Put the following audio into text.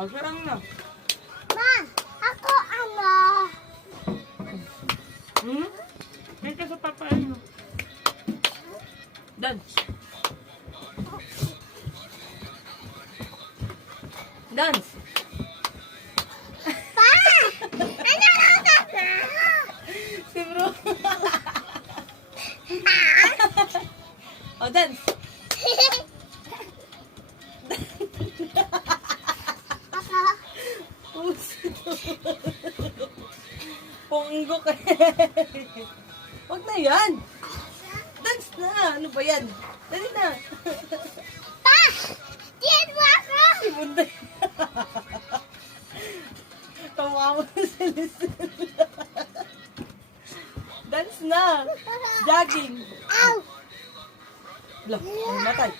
Oh, sarang na. Ma, ako ano? Hmm? Yan ka sa papain mo. Dance. Dance. Pa! Ano ka ba? Si bro. Oh, dance. Ako? Punggo ka. Huwag na yan. Dance na. Ano ba yan? Dali na. Pa! Diyan mo ako! Si Bunday. Tawa mo na si Lizzie. Dance na. Jogging. Ow! Blah, ay matay.